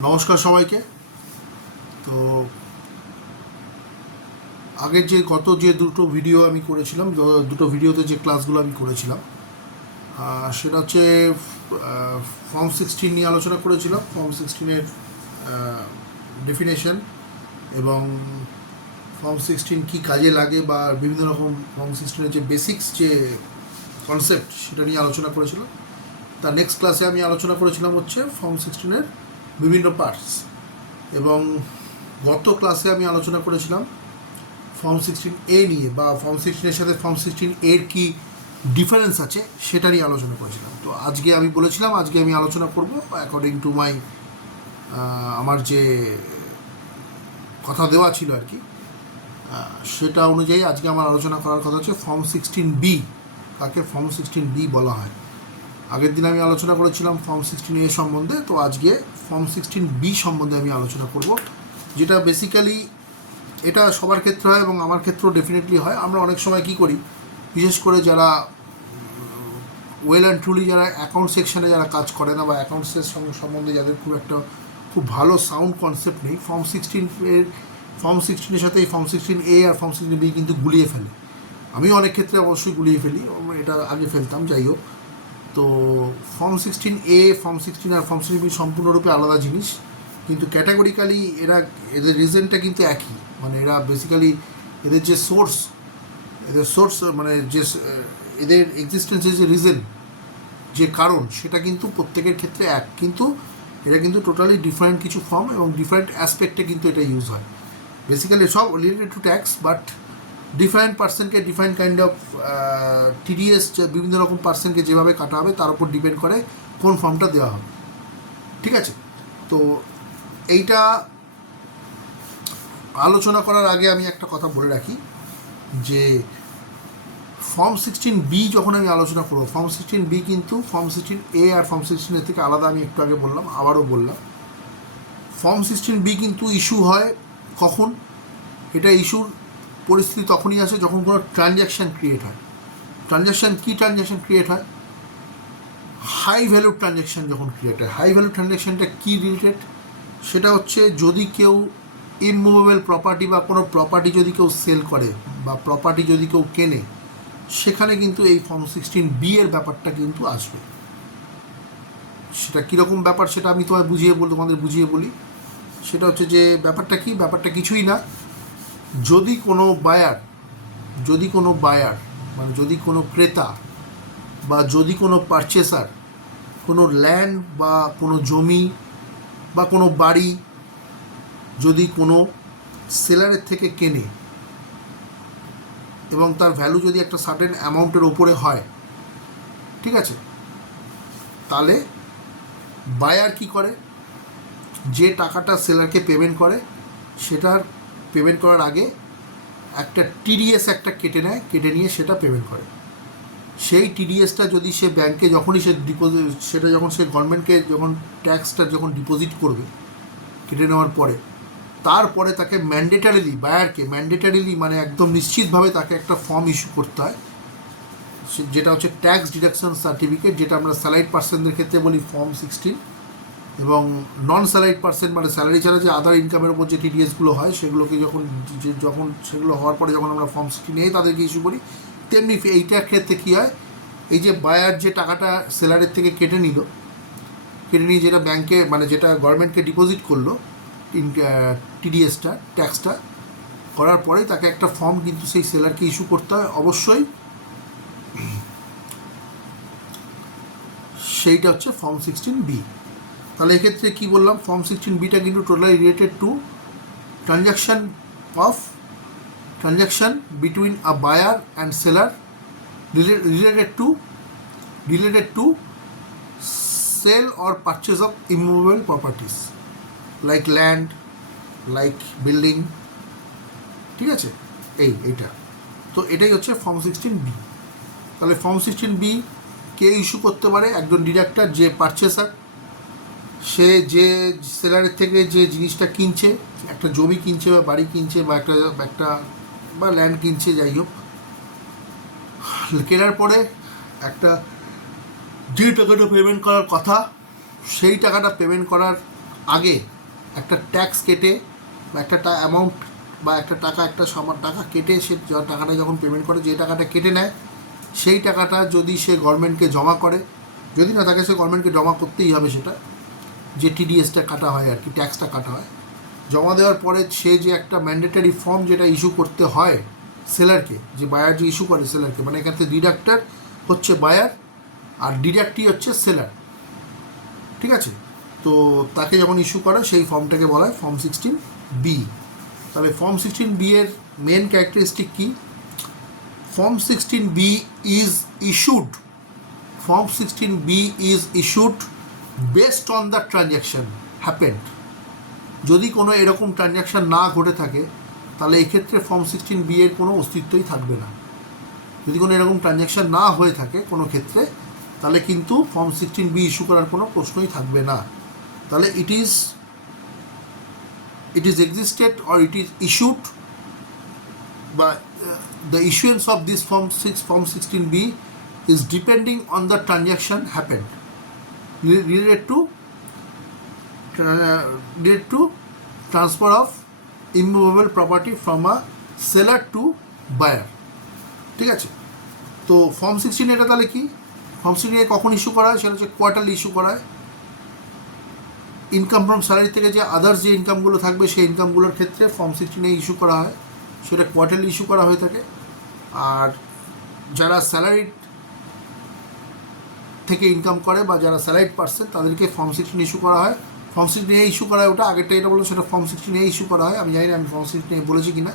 নমস্কার সবাইকে। তো আগের গত দুটো ভিডিও আমি করেছিলাম, দুটো ভিডিওতে যে ক্লাসগুলো আমি করেছিলাম সেটা হচ্ছে ফর্ম 16 নিয়ে আলোচনা করেছিলাম। ফর্ম 16-এর ডেফিনেশন এবং ফর্ম 16 কী কাজে লাগে বা বিভিন্ন রকম ফর্ম 16-এর যে বেসিক্স যে কনসেপ্ট সেটা নিয়ে আলোচনা করেছিলাম। তার নেক্সট ক্লাসে আমি আলোচনা করেছিলাম হচ্ছে ফর্ম 16-এর বিভিন্ন পার্টস, এবং গত ক্লাসে আমি আলোচনা করেছিলাম ফর্ম 16A নিয়ে, বা ফর্ম 16-এর সাথে ফর্ম 16A-র কী ডিফারেন্স আছে সেটা নিয়ে আলোচনা করেছিলাম। তো আজকে আমি বলেছিলাম আজকে আমি আলোচনা করব অ্যাকর্ডিং টু মাই আমার যে কথা দেওয়া ছিল আর কি, সেটা অনুযায়ী আজকে আমার আলোচনা করার কথা হচ্ছে ফর্ম 16B। তাকে ফর্ম 16B বলা হয়। আগের দিন আমি আলোচনা করেছিলাম ফর্ম 16A সম্বন্ধে, তো আজকে ফর্ম 16B সম্বন্ধে আমি আলোচনা করব, যেটা বেসিক্যালি এটা সবার ক্ষেত্রে হয় এবং আমার ক্ষেত্রেও ডেফিনেটলি হয়। আমরা অনেক সময় কী করি, বিশেষ করে যারা ওয়েল অ্যান্ড ট্রুলি যারা অ্যাকাউন্ট সেকশানে যারা কাজ করে না, বা অ্যাকাউন্টসের সম্বন্ধে যাদের খুব ভালো সাউন্ড কনসেপ্ট নেই, ফর্ম 16-এর সাথে এই ফর্ম 16A আর ফর্ম 16B কিন্তু গুলিয়ে ফেলে। আমিও অনেক ক্ষেত্রে অবশ্যই গুলিয়ে ফেলি, এটা আগে ফেলতাম, যাই হোক। তো ফর্ম 16A, ফর্ম 16 আর ফর্ম 16B সম্পূর্ণরূপে আলাদা জিনিস, কিন্তু ক্যাটাগরিক্যালি এদের রিজনটা কিন্তু একই। মানে এরা বেসিক্যালি এদের যে সোর্স মানে যে এদের এক্সিস্টেন্সের যে রিজন, যে কারণ, সেটা কিন্তু প্রত্যেকের ক্ষেত্রে এক, কিন্তু এটা কিন্তু টোটালি ডিফারেন্ট কিছু ফর্ম এবং ডিফারেন্ট অ্যাসপেক্টে কিন্তু এটা ইউজ হয়। বেসিক্যালি সব related to tax, but different পার্সনকে ডিফারেন্ট কাইন্ড অফ টিডিএস, বিভিন্ন রকম পার্সনকে যেভাবে কাটা হবে তার উপর ডিপেন্ড করে কোন ফর্মটা দেওয়া হবে। ঠিক আছে? তো এইটা আলোচনা করার আগে আমি একটা কথা বলে রাখি, যে ফর্ম 16B যখন আমি আলোচনা করবো, ফর্ম 16B কিন্তু ফর্ম 16A আর ফর্ম 16-এর থেকে আলাদা। আমি একটু আগে বললাম, আবারও বললাম, ফর্ম 16B কিন্তু ইস্যু হয় কখন? এটা ইস্যুর পরিস্থিতি তখনই আসে যখন কোনো ট্রানজ্যাকশান ক্রিয়েট হয়। কী ট্রানজ্যাকশান ক্রিয়েট হয়? হাই ভ্যালু ট্রানজ্যাকশান যখন ক্রিয়েট হয়। হাই ভ্যালু ট্রানজ্যাকশানটা কী রিলেটেড? সেটা হচ্ছে যদি কেউ ইনমুভেবল প্রপার্টি বা কোনো প্রপার্টি যদি কেউ সেল করে বা প্রপার্টি যদি কেউ কেনে, সেখানে কিন্তু এই ফর্ম 16B এর ব্যাপারটা কিন্তু আসবে। সেটা কীরকম ব্যাপার সেটা আমি তোমাদের বুঝিয়ে বলি। সেটা হচ্ছে যে ব্যাপারটা কি, ব্যাপারটা কিছুই না। যদি কোনো বায়ার মানে যদি কোনো ক্রেতা বা যদি কোনো পারচেসার কোনো ল্যান্ড বা কোনো জমি বা কোনো বাড়ি যদি কোনো সেলারের থেকে কেনে এবং তার ভ্যালু যদি একটা সার্টেন অ্যামাউন্টের ওপরে হয়, ঠিক আছে, তাহলে বায়ার কি করে, যে টাকাটা সেলারকে পেমেন্ট করে, সেটার পেমেন্ট করার আগে একটা টিডিএস কেটে নেয়, কেটে নিয়ে সেটা পেমেন্ট করে। সেই টিডিএসটা যদি সে ব্যাংকে যখনই সে সেটা যখন সে গভর্নমেন্টকে যখন ট্যাক্সটা যখন ডিপোজিট করবে কেটে নেওয়ার পরে, তারপরে তাকে বায়ারকে ম্যান্ডেটারিলি মানে একদম নিশ্চিতভাবে তাকে একটা ফর্ম ইস্যু করতে হয়, যেটা হচ্ছে ট্যাক্স ডিডাকশন সার্টিফিকেট, যেটা আমরা স্যালারিড পার্সনদের ক্ষেত্রে বলি ফর্ম 16, এবং নন স্যালারিড পার্সন মানে স্যালারি ছাড়া যে আদার ইনকামের উপর যে টিডিএসগুলো হয় সেগুলোকে যখন সেগুলো হওয়ার পরে যখন আমরা ফর্ম 16 তাদেরকে ইস্যু করি, তেমনি এইটার ক্ষেত্রে কী হয়, এই যে বায়ার যে টাকাটা সেলারের থেকে কেটে নিয়ে যেটা ব্যাংকে মানে যেটা গভর্নমেন্টকে ডিপোজিট করলো টিডিএসটা, ট্যাক্সটা করার পরেই তাকে একটা ফর্ম কিন্তু সেই সেলারকে ইস্যু করতে হয় অবশ্যই। সেইটা হচ্ছে ফর্ম 16B। তাহলে এক্ষেত্রে কী বললাম, ফর্ম 16Bটা কিন্তু totally related to transaction between a buyer and seller, related to sale or purchase of immovable properties like land, like building. ঠিক আছে, এইটা তো এটাই হচ্ছে ফর্ম 16B। তাহলে ফর্ম 16B কে ইস্যু করতে পারে? একজন ডিরেক্টর, যে পারচেসার, সে যে সেলারের থেকে যে জিনিসটা কিনছে, একটা জমি কিনছে বা বাড়ি কিনছে বা একটা বা ল্যান্ড কিনছে, যাই হোক, কেনার পরে যে টাকাটা পেমেন্ট করার কথা, সেই টাকাটা পেমেন্ট করার আগে একটা ট্যাক্স কেটে বা একটা অ্যামাউন্ট বা একটা টাকা একটা টাকা কেটে সে টাকাটা যখন পেমেন্ট করে যে টাকাটা কেটে নেয় সেই টাকাটা যদি সে গভর্নমেন্টকে জমা করে, যদি না থাকে সে গভর্নমেন্টকে জমা করতেই হবে সেটা, যে টিডিএসটা কাটা হয় আর কি, ট্যাক্সটা কাটা হয়। জমা দেওয়ার পরে সে যে একটা ম্যান্ডেটারি ফর্ম যেটা ইস্যু করতে হয় সেলারকে, যে বায়ার যে ইস্যু করে সেলারকে, মানে এখান থেকে ডিডাক্টার হচ্ছে বায়ার আর ডিডাক্টই হচ্ছে সেলার, ঠিক আছে। তো তাকে যখন ইস্যু করে সেই ফর্মটাকে বলা হয় ফর্ম 16B। তাহলে ফর্ম 16B এর মেন ক্যারেক্টারিস্টিক কী? Form 16B is issued, form 16B is issued based on the transaction happened. যদি কোনো এরকম ট্রানজ্যাকশান না ঘটে থাকে তাহলে এক্ষেত্রে ফর্ম 16B এর কোনো অস্তিত্বই থাকবে না। যদি কোনো এরকম ট্রানজ্যাকশান না হয়ে থাকে কোনো ক্ষেত্রে তাহলে কিন্তু ফর্ম 16B ইস্যু করার কোনো প্রশ্নই থাকবে না। তাহলে it is existed or it is issued বা the issuance of this form 16B is depending on the transaction happened related to transfer of immovable property from a seller to buyer, ঠিক আছে। তো ফর্ম 16 এটা তাহলে কি? Form 16 কখন issue করা হয়? সেটা হচ্ছে কোয়ার্টারলি ইস্যু করা হয়। ইনকাম ফ্রম স্যালারি থেকে যে আদার্স যে ইনকামগুলো থাকবে সেই ইনকামগুলোর ক্ষেত্রে ফর্ম 16 ইস্যু করা হয়, সেটা কোয়ার্টারলি ইস্যু করা হয়ে থাকে। আর যারা স্যালারিড থেকে ইনকাম করে বা যারা স্যালারিড পার্সন তাদেরকে ফর্ম 16 ইস্যু করা হয়। ফর্ম 16 ইস্যু করা হয়, ওটা আগেরটা এটা বললো সেটা ফর্ম 16 ইস্যু করা হয়। আমি জানি না আমি ফর্ম 16 বলেছি কি না।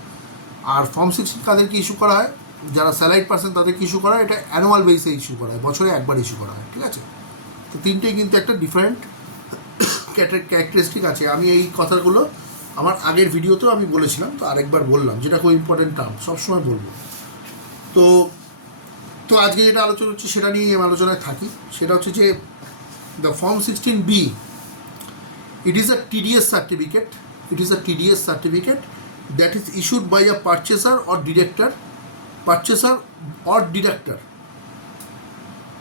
আর ফর্ম 16 কাদেরকে ইস্যু করা হয়? যারা স্যালারিড পার্সন তাদেরকে ইস্যু করা হয়। এটা অ্যানুয়াল বেসে ইস্যু করা হয়, বছরে একবার ইস্যু করা হয়, ঠিক আছে। তো তিনটেই কিন্তু একটা ডিফারেন্ট ক্যারেক্টারিস্টিক আছে। আমি এই কথাগুলো আমার আগের ভিডিওতেও আমি বলেছিলাম, তো আরেকবার বললাম, যেটা খুব ইম্পর্টেন্ট টার্ম, সবসময় বলবো। তো তো আজকে যেটা আলোচনা হচ্ছে সেটা নিয়েই আমি আলোচনায় থাকি। সেটা হচ্ছে যে the form 16B, it is a TDS certificate, it is a TDS certificate that is issued by a purchaser or deductor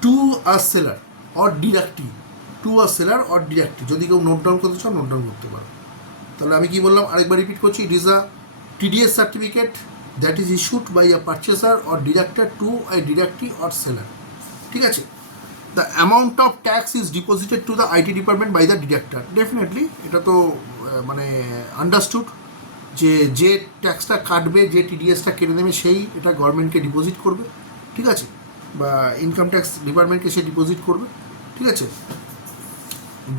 to a seller or deductee, যদি কেউ নোট ডাউন করতে চাও নোট ডাউন করতে পারো। তাহলে আমি কি বললাম আরেকবার রিপিট করছি, it is a TDS certificate that is issued by a purchaser or deductor to a deductee or seller, ঠিক আছে। The amount of tax is deposited to the IT department by the deductor. Definitely এটা তো মানে understood যে ট্যাক্সটা কাটবে, যে টিডিএসটা কেটে দেবে সেই এটা গভর্নমেন্টকে ডিপোজিট করবে, ঠিক আছে, বা ইনকাম ট্যাক্স ডিপার্টমেন্টকে সে ডিপোজিট করবে, ঠিক আছে।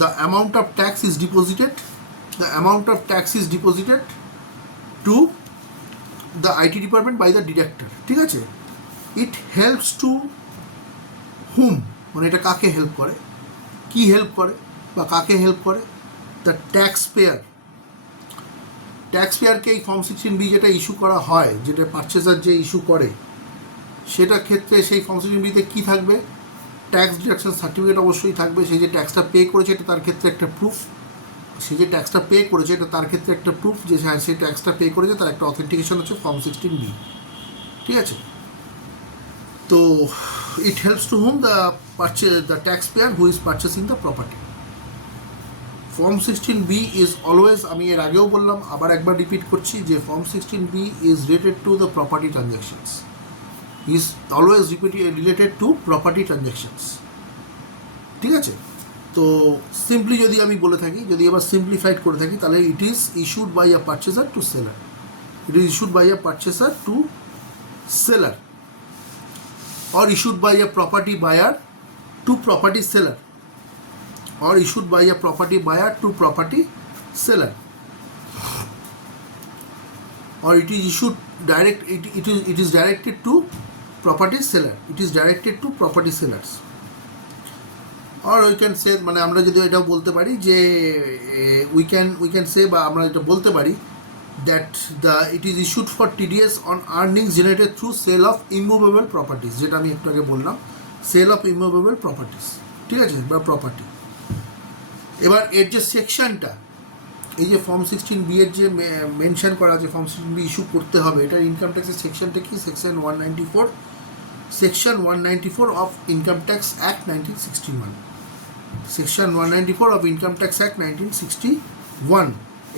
The amount of tax is deposited to the IT department by the deductor, ঠিক আছে। It helps to whom, মানে এটা কাকে হেল্প করে, কি হেল্প করে বা কাকে হেল্প করে? দ্য ট্যাক্স পেয়ারকে এই ফর্ম 16B যেটা ইস্যু করা হয়, যেটা পারচেজার যে ইস্যু করে, সেটার ক্ষেত্রে সেই ফর্ম 16Bতে কী থাকবে? ট্যাক্স ডিডাকশন সার্টিফিকেট অবশ্যই থাকবে। সেই যে ট্যাক্সটা পে করেছে এটা তার ক্ষেত্রে একটা প্রুফ, সে যে ট্যাক্সটা পে করেছে এটা তার ক্ষেত্রে একটা প্রুফ যে হ্যাঁ সে ট্যাক্সটা পে করেছে, তার একটা অথেন্টিকেশন হচ্ছে ফর্ম 16B, ঠিক আছে। তো it helps to whom? The taxpayer who is purchasing the property. Form 16B is always, আমি এর আগেও বললাম আবার একবার রিপিট করছি, যে Form 16B is related to the property transactions, is always related to property transactions, ঠিক আছে। তো সিম্পলি যদি আমি বলে থাকি, যদি আবার সিম্পলিফাইড করে থাকি, তাহলে it is issued by a purchaser to seller, it is issued by a purchaser to seller, or issued by a property buyer to property seller, or issued by a property buyer to property seller, or it is issued it is directed to property seller, it is directed to property sellers, or we can say, মানে আমরা যদি এটা বলতে পারি যে we can say বা আমরা এটা বলতে পারি that it is issued for TDS on earnings generated through sale of immovable properties, যেটা আমি একটু আগে বললাম, সেল অফ ইমুভেবল প্রপার্টিস, ঠিক আছে, বা প্রপার্টি। এবার এর যে সেকশনটা, এই যে ফর্ম 16B এর যে মেনশন করা আছে ফর্ম 16B ইস্যু করতে হবে, এটার ইনকাম ট্যাক্সের সেকশনটা কি? Section 194 of income tax act 1961, section 194 of income tax act 1961,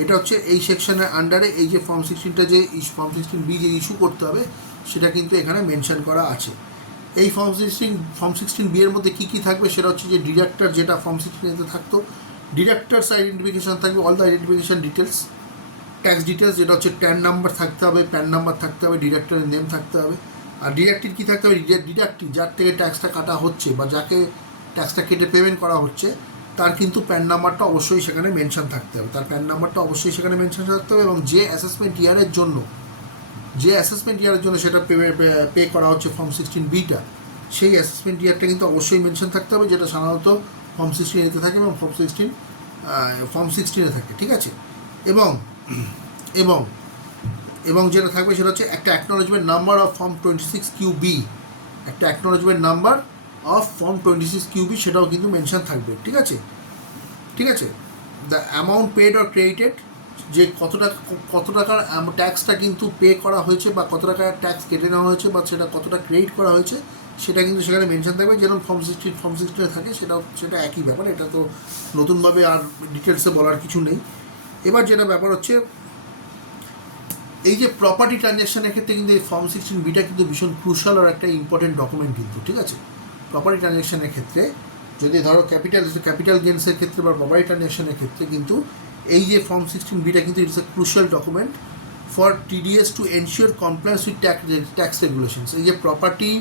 এটা হচ্ছে এই সেকশনের আন্ডারে এই যে ফর্ম 16টা যে ফর্ম 16B যে ইস্যু করতে হবে সেটা কিন্তু এখানে মেনশন করা আছে। এই ফর্ম 16B এর মধ্যে কী কী থাকবে সেটা হচ্ছে যে ডিডাক্টর, যেটা ফর্ম 16 থাকতো, ডিডাক্টরস আইডেন্টিফিকেশন থাকবে, all the identification details, tax details যেটা হচ্ছে ট্যান নাম্বার থাকতে হবে, প্যান নাম্বার থাকতে হবে, ডিডাক্টরের নেম থাকতে হবে। আর ডিডাক্টিভ কী থাকতে হবে, ডিডাক্টিভ যার থেকে ট্যাক্সটা কাটা হচ্ছে বা যাকে ট্যাক্সটা কেটে পেমেন্ট করা হচ্ছে তার কিন্তু প্যান নাম্বারটা অবশ্যই সেখানে মেনশন থাকতে হবে, তার প্যান নাম্বারটা অবশ্যই সেখানে মেনশন থাকতে হবে। এবং যে অ্যাসেসমেন্ট ইয়ারের জন্য সেটা পে করা হচ্ছে ফর্ম 16Bটা, সেই অ্যাসেসমেন্ট ইয়ারটা কিন্তু অবশ্যই মেনশন থাকতে হবে, যেটা সাধারণত ফর্ম 16A-তে থাকে এবং ফর্ম 16-এ থাকে, ঠিক আছে। এবং এবং এবং যেটা থাকবে সেটা হচ্ছে একটা acknowledgement number of form 26QB, একটা acknowledgement number of form 26QB সেটাও কিন্তু মেনশন থাকবে, ঠিক আছে। The amount paid or credited, যে কত টাকার ট্যাক্সটা কিন্তু পে করা হয়েছে বা কত টাকার ট্যাক্স কেটে নেওয়া হয়েছে বা সেটা কতটা ক্রেডিট করা হয়েছে সেটা কিন্তু সেখানে মেনশন থাকবে, যেরকম ফর্ম 16 থাকে সেটা একই ব্যাপার, এটা তো নতুনভাবে আর ডিটেলসে বলার কিছু নেই। এবার যেটা ব্যাপার হচ্ছে এই যে প্রপার্টি ট্রানজ্যাকশনের ক্ষেত্রে কিন্তু এই ফর্ম 16Bটা কিন্তু ভীষণ ক্রুশাল আর একটা ইম্পর্টেন্ট ডকুমেন্ট কিন্তু, ঠিক আছে। প্রপার্টি ট্রানজ্যাকশনের ক্ষেত্রে যদি ধরো ক্যাপিটাল গেইনসের ক্ষেত্রে বা প্রপার্টি ট্রানজ্যাকশনের ক্ষেত্রে কিন্তু এই যে ফর্ম 16Bটা কিন্তু it's a crucial document for TDS to ensure compliance with tax regulations. এই যে প্রপার্টি,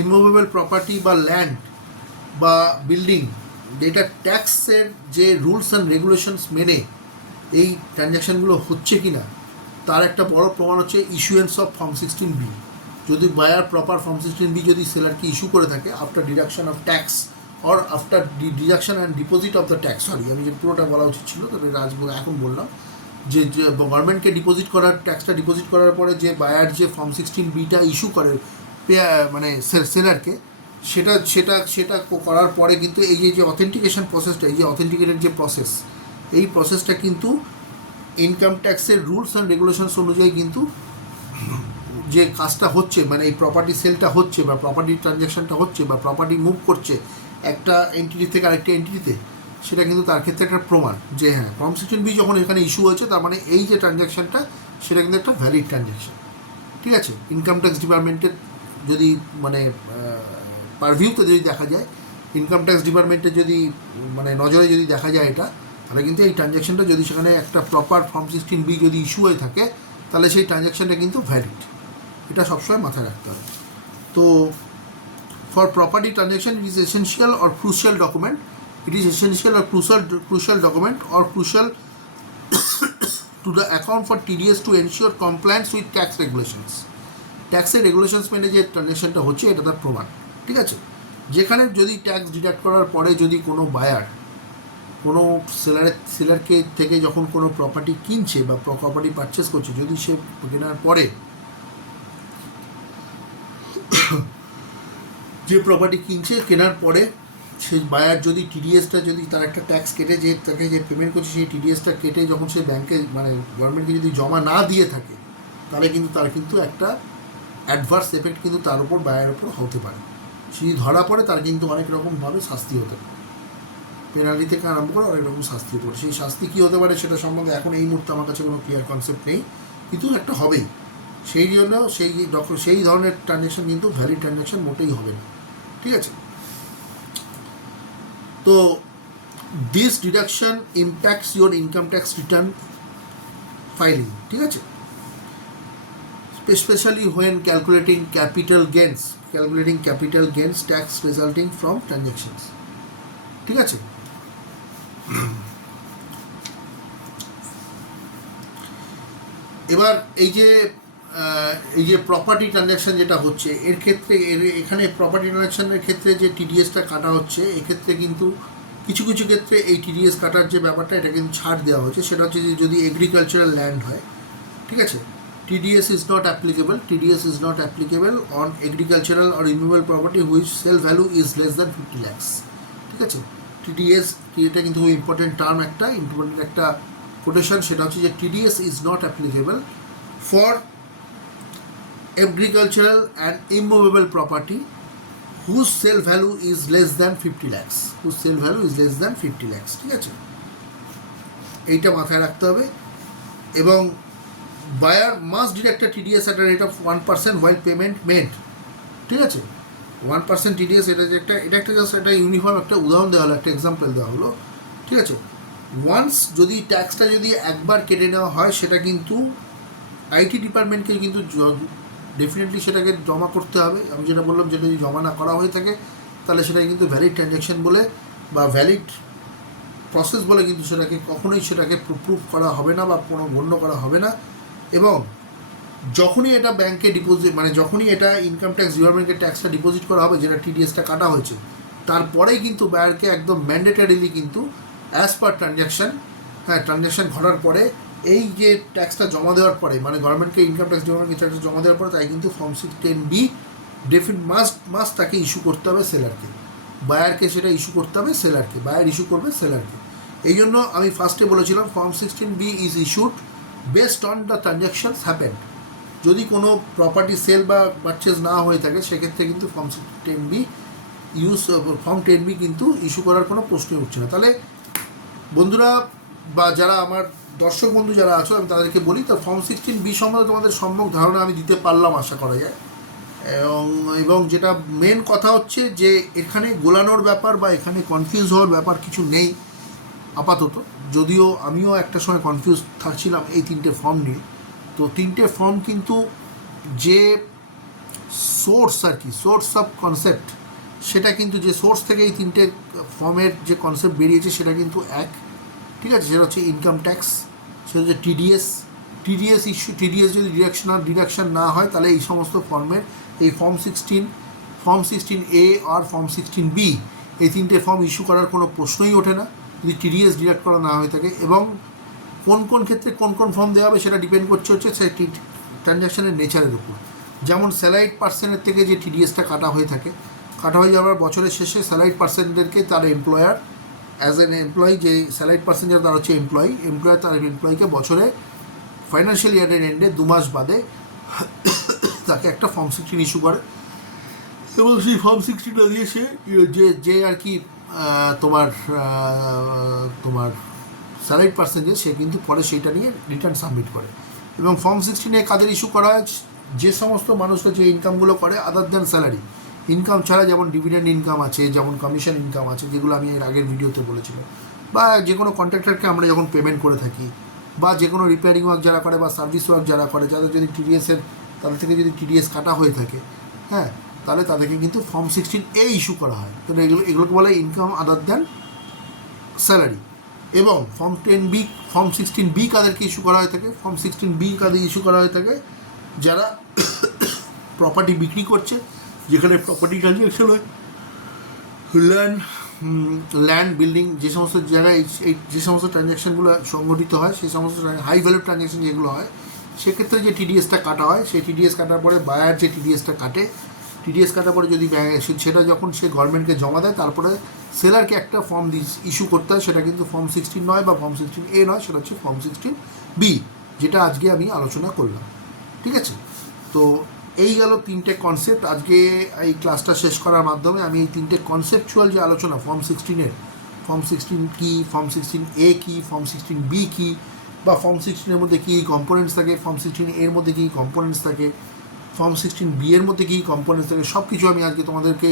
ইমুভেবল প্রপার্টি বা ল্যান্ড বা বিল্ডিং, যেটা ট্যাক্সের যে রুলস অ্যান্ড রেগুলেশনস মেনে এই ট্রানজ্যাকশানগুলো হচ্ছে কি না তার একটা বড় প্রমাণ হচ্ছে ইস্যুয়েন্স অফ ফর্ম 16B। যদি বায়ার প্রপার ফর্ম 16B যদি সেলারকে ইস্যু করে থাকে after deduction of tax or after deduction and deposit of the tax, sorry আমি যে পুরোটা বলা উচিত ছিল তবে এখন বললাম যে গভর্নমেন্টকে ট্যাক্সটা ডিপোজিট করার পরে যে বায়ার যে ফর্ম 16Bটা ইস্যু করে মানে সেলারকে, সেটা করার পরে কিন্তু এই যে অথেন্টিকেশন প্রসেসটা, এই যে অথেন্টিকেটেড যে প্রসেস, এই প্রসেসটা কিন্তু ইনকাম ট্যাক্সের রুলস অ্যান্ড রেগুলেশনস অনুযায়ী কিন্তু যে কাজটা হচ্ছে, মানে এই প্রপার্টি সেলটা হচ্ছে বা প্রপার্টি ট্রানজ্যাকশানটা হচ্ছে বা প্রপার্টি মুভ করছে একটা এন্টিটি থেকে আরেকটা এন্টিটিতে, সেটা কিন্তু তার ক্ষেত্রে একটা প্রমাণ যে হ্যাঁ ফর্ম 16B যখন এখানে ইস্যু হয়েছে তার মানে এই যে ট্রানজ্যাকশানটা সেটা কিন্তু একটা ভ্যালিড ট্রানজ্যাকশান, ঠিক আছে। ইনকাম ট্যাক্স ডিপার্টমেন্টের যদি মানে পারভিউতে যদি দেখা যায়, ইনকাম ট্যাক্স ডিপার্টমেন্টের যদি মানে নজরে যদি দেখা যায় এটা, তাহলে কিন্তু এই ট্রানজ্যাকশানটা যদি সেখানে একটা প্রপার ফর্ম 16B যদি ইস্যু হয়ে থাকে তাহলে সেই ট্রানজ্যাকশানটা কিন্তু ভ্যালিড, এটা সবসময় মাথায় রাখতে হবে। তো for property transaction it is essential or crucial document, or crucial to the account for TDS to ensure compliance with tax regulations. ট্যাক্সের রেগুলেশনস মেনে যে ট্রানজ্যাকশনটা হচ্ছে এটা তার প্রমাণ, ঠিক আছে। যেখানে যদি ট্যাক্স ডিডাক্ট করার পরে যদি কোনো বায়ার কোনো সেলারকে থেকে যখন কোনো প্রপার্টি কিনছে বা প্রপার্টি পারচেস করছে, যদি সে কেনার পরে যে প্রপার্টি কিনছে কেনার পরে সেই বায়ার যদি TDSটা যদি তার একটা ট্যাক্স কেটে যে তাকে যে পেমেন্ট করছে সেই TDSটা কেটে যখন সে ব্যাংকে মানে গভর্নমেন্টকে যদি জমা না দিয়ে থাকে তাহলে কিন্তু তার কিন্তু একটা অ্যাডভার্স এফেক্ট কিন্তু তার উপর বায়ার উপর হতে পারে। সেই ধরা পড়ে তার কিন্তু অনেক রকমভাবে শাস্তি হতে পারে, পেনাল্টি থেকে আরম্ভ করে অনেক রকম শাস্তি হতে পারে। সেই শাস্তি কী হতে পারে সেটা সম্বন্ধে এখন এই মুহূর্তে আমার কাছে কোনো ক্লিয়ার কনসেপ্ট নেই, কিন্তু একটা হবেই। সেই জন্য সেই ধরনের ট্রানজ্যাকশন কিন্তু ভ্যালিড ট্রানজ্যাকশন মোটেই হবে না, ঠিক আছে। তো this deduction impacts your income tax return filing, ঠিক আছে, specially when calculating capital gains tax resulting from transactions, ঠিক আছে। এবার এই যে প্রপার্টি ট্রানজ্যাকশন যেটা হচ্ছে এর ক্ষেত্রে এখানে প্রপার্টি ট্রানজ্যাকশনের ক্ষেত্রে যে TDSটা কাটা হচ্ছে এক্ষেত্রে কিন্তু কিছু ক্ষেত্রে এই TDS কাটার যে ব্যাপারটা এটা কিন্তু ছাড় দেওয়া হয়েছে। সেটা হচ্ছে যে যদি এগ্রিকালচারাল ল্যান্ড হয়, ঠিক আছে, TDS is not applicable on agricultural or immovable property which sale value is less than 50 lakhs, ঠিক আছে। TDS এটা কিন্তু খুব ইম্পর্টেন্ট টার্ম, একটা কোটেশন, সেটা হচ্ছে যে TDS is not applicable for agricultural and immovable property whose sale value is less than 50 lakhs, whose sale value is less than 50 lakhs, ঠিক আছে, এইটা মাথায় রাখতে হবে। এবং buyer must deduct TDS at rate of 1% while payment made, ঠিক আছে, 1% TDS, এটা যে এটা একটা জাস্ট একটা ইউনিফর্ম একটা উদাহরণ দেওয়া হলো, একটা এক্সাম্পল দেওয়া হলো, ঠিক আছে। ওয়ান্স যদি ট্যাক্সটা যদি একবার কেটে নেওয়া হয় সেটা কিন্তু আইটি ডিপার্টমেন্টকে কিন্তু ডেফিনেটলি সেটাকে জমা করতে হবে। আমি যেটা বললাম, যেটা যদি জমা না করা হয়ে থাকে তাহলে সেটাকে কিন্তু ভ্যালিড ট্রানজ্যাকশন বলে বা ভ্যালিড প্রসেস বলে কিন্তু সেটাকে কখনোই সেটাকে প্রুভ করা হবে না বা কোনো গণ্য করা হবে না। এবং যখনই এটা ব্যাংকে ডিপোজিট, মানে যখনই এটা ইনকাম ট্যাক্স ডিপার্টমেন্টকে ট্যাক্সটা ডিপোজিট করা হবে, যেটা টিডিএসটা কাটা হয়েছে, তারপরেই কিন্তু বায়ারকে একদম ম্যান্ডেটারিলি কিন্তু অ্যাজ পার ট্রানজ্যাকশান, হ্যাঁ, ট্রানজ্যাকশান ঘটার পরে এই যে ট্যাক্সটা জমা দেওয়ার পরে, মানে গভর্নমেন্টকে ইনকাম ট্যাক্স ডিপার্টমেন্টকে ট্যাক্সটা জমা দেওয়ার পরে, তাই কিন্তু ফর্ম 10B মাস্ট তাকে ইস্যু করতে হবে সেলারকে, বায়ারকে সেটা ইস্যু করতে হবে সেলারকে, বায়ার ইস্যু করবে সেলারকে। এই জন্য আমি ফার্স্টে বলেছিলাম form 16B is issued based on the transactions happened. যদি কোনো প্রপার্টি সেল বা পারচেজ না হয়ে থাকে সেক্ষেত্রে কিন্তু ফর্ম 10B কিন্তু ইস্যু করার কোনো প্রশ্নই উঠছে না। তাহলে বন্ধুরা বা যারা আমার দর্শক বন্ধু যারা আছো, আমি তাদেরকে বলি, তো ফর্ম 16B সম্বন্ধে তোমাদের সম্যক ধারণা আমি দিতে পারলাম আশা করা যায়। এবং যেটা মেন কথা হচ্ছে যে এখানে গোলানোর ব্যাপার বা এখানে কনফিউজ হওয়ার ব্যাপার কিছু নেই আপাতত, যদিও আমিও একটা সময় কনফিউজ থাকছিলাম এই তিনটে ফর্ম নিয়ে। তো তিনটে ফর্ম কিন্তু যে সোর্স আর কি, সোর্স অফ কনসেপ্ট, সেটা কিন্তু যে সোর্স থেকে এই তিনটে ফর্মের যে কনসেপ্ট বেরিয়েছে সেটা কিন্তু এক, ঠিক আছে। সেটা হচ্ছে ইনকাম ট্যাক্স, সেটা হচ্ছে টিডিএস ইস্যু, টিডিএস যদি ডিডাকশন না হয় তাহলে এই সমস্ত ফর্মের এই ফর্ম 16A আর ফর্ম 16B এই তিনটে ফর্ম ইস্যু করার কোনো প্রশ্নই ওঠে না যদি টিডিএস ডিডাক্ট করা না হয়ে থাকে। এবং কোন কোন ক্ষেত্রে কোন কোন ফর্ম দেওয়া হবে সেটা ডিপেন্ড করছে হচ্ছে সেই ট্রানজ্যাকশানের নেচারের উপর। যেমন স্যালারিড পার্সনের থেকে যে টিডিএসটা কাটা হয়ে থাকে, কাটা হয়ে যাওয়ার বছরের শেষে স্যালারিড পার্সনদেরকে তার এমপ্লয়ার অ্যাজ এন এমপ্লয়ি, যে স্যালারিড পার্সন যারা তার হচ্ছে এমপ্লয়ার তার এমপ্লয়িকে বছরে ফাইন্যান্সিয়াল ইয়ারের এন্ডে 2 মাস বাদে তাকে একটা ফর্ম 16 ইস্যু করে। এবং সেই ফর্ম 16টা দিয়ে সে যে আর কি তোমার স্যালারিড পার্সন যে সে কিন্তু পরে সেইটা নিয়ে রিটার্ন সাবমিট করে। এবং ফর্ম 16 কাদের ইস্যু করা হয়, যে সমস্ত মানুষরা যে ইনকামগুলো করে আদার দ্যান স্যালারি, ইনকাম ছাড়া, যেমন ডিভিডেন্ড ইনকাম আছে, যেমন কমিশন ইনকাম আছে, যেগুলো আমি এর আগের ভিডিওতে বলেছিলাম, বা যে কোনো কন্ট্রাক্টরকে আমরা যখন পেমেন্ট করে থাকি, বা যে কোনো রিপেয়ারিং ওয়ার্ক যারা করে বা সার্ভিস ওয়ার্ক যারা করে, যাদের যদি টিডিএসের তাদের থেকে যদি টিডিএস কাটা হয়ে থাকে, হ্যাঁ, তাহলে তাদেরকে কিন্তু ফর্ম 16A ইস্যু করা হয়। তো এগুলোকে বলে ইনকাম আদার দ্যান স্যালারি। এবং ফর্ম 16B কাদেরকে ইস্যু করা হয়ে থাকে, ফর্ম 16B কাদের ইস্যু করা হয়ে থাকে, যারা প্রপার্টি বিক্রি করছে, যেখানে প্রপার্টি ট্রানজ্যাকশন হয়, ল্যান্ড বিল্ডিং, যে সমস্ত জায়গায় এই যে সমস্ত ট্রানজ্যাকশানগুলো সংগঠিত হয়, সেই সমস্ত হাই ভ্যালু ট্রানজ্যাকশন যেগুলো হয়, সেক্ষেত্রে যে টিডিএসটা কাটা হয়, সেই টিডিএস কাটার পরে বায়ার যে টিডিএসটা কাটে, টিডিএস কাটার পরে যদি সেটা যখন সে গভর্নমেন্টকে জমা দেয়, তারপরে সেলারকে একটা ফর্ম ইস্যু করতে হয়, সেটা কিন্তু ফর্ম 16 নয় বা ফর্ম 16A নয়, সেটা হচ্ছে ফর্ম 16B, যেটা আজকে আমি আলোচনা করলাম, ঠিক আছে। তো এই গেল তিনটে কনসেপ্ট। আজকে এই ক্লাসটা শেষ করার মাধ্যমে আমি এই তিনটে কনসেপচুয়াল যে আলোচনা ফর্ম 16-এর, ফর্ম 16 কী, ফর্ম 16A কী, ফর্ম 16B কী, বা ফর্ম 16-এর মধ্যে কী কম্পোনেন্টস থাকে, ফর্ম 16A-এর মধ্যে কী কম্পোনেন্টস থাকে, ফর্ম 16B-এর মধ্যে কী কম্পোনেন্টস থাকে, সব কিছু আমি আজকে তোমাদেরকে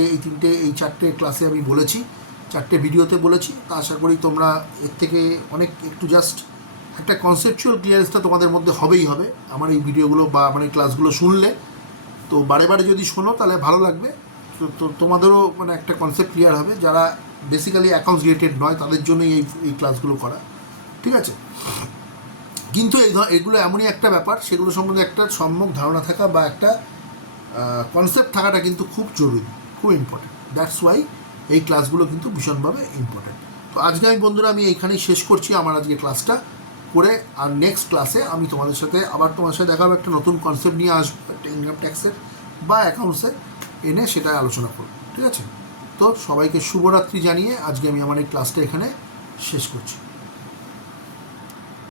এই চারটে ক্লাসে আমি বলেছি, চারটে ভিডিওতে বলেছি। তা আশা করি তোমরা এর থেকে অনেক একটু জাস্ট একটা কনসেপচুয়াল ক্লিয়ারেন্সটা তোমাদের মধ্যে হবেই হবে আমার এই ভিডিওগুলো বা আমার এই ক্লাসগুলো শুনলে। তো বারে বারে যদি শোনো তাহলে ভালো লাগবে, তো তোমাদেরও মানে একটা কনসেপ্ট ক্লিয়ার হবে। যারা বেসিক্যালি অ্যাকাউন্টস রিলেটেড নয় তাদের জন্যই এই ক্লাসগুলো করা, ঠিক আছে। কিন্তু এগুলো এমনই একটা ব্যাপার, সেগুলো সম্বন্ধে একটা সম্যক ধারণা থাকা বা একটা কনসেপ্ট থাকাটা কিন্তু খুব জরুরি, খুব ইম্পর্টেন্ট। দ্যাটস ওয়াই এই ক্লাসগুলো কিন্তু ভীষণভাবে ইম্পর্টেন্ট। তো আজকে আমি বন্ধুরা আমি এইখানেই শেষ করছি আমার আজকে ক্লাসটা করে। আর নেক্সট ক্লাসে আমি তোমাদের সাথে দেখা হবে, একটা নতুন কনসেপ্ট নিয়ে আসবো, একটা ইনকাম ট্যাক্সের বা অ্যাকাউন্টসে এনে সেটা আলোচনা করব, ঠিক আছে। তো সবাইকে শুভরাত্রি জানিয়ে আজকে আমি আমার এই ক্লাসটা এখানে শেষ করছি।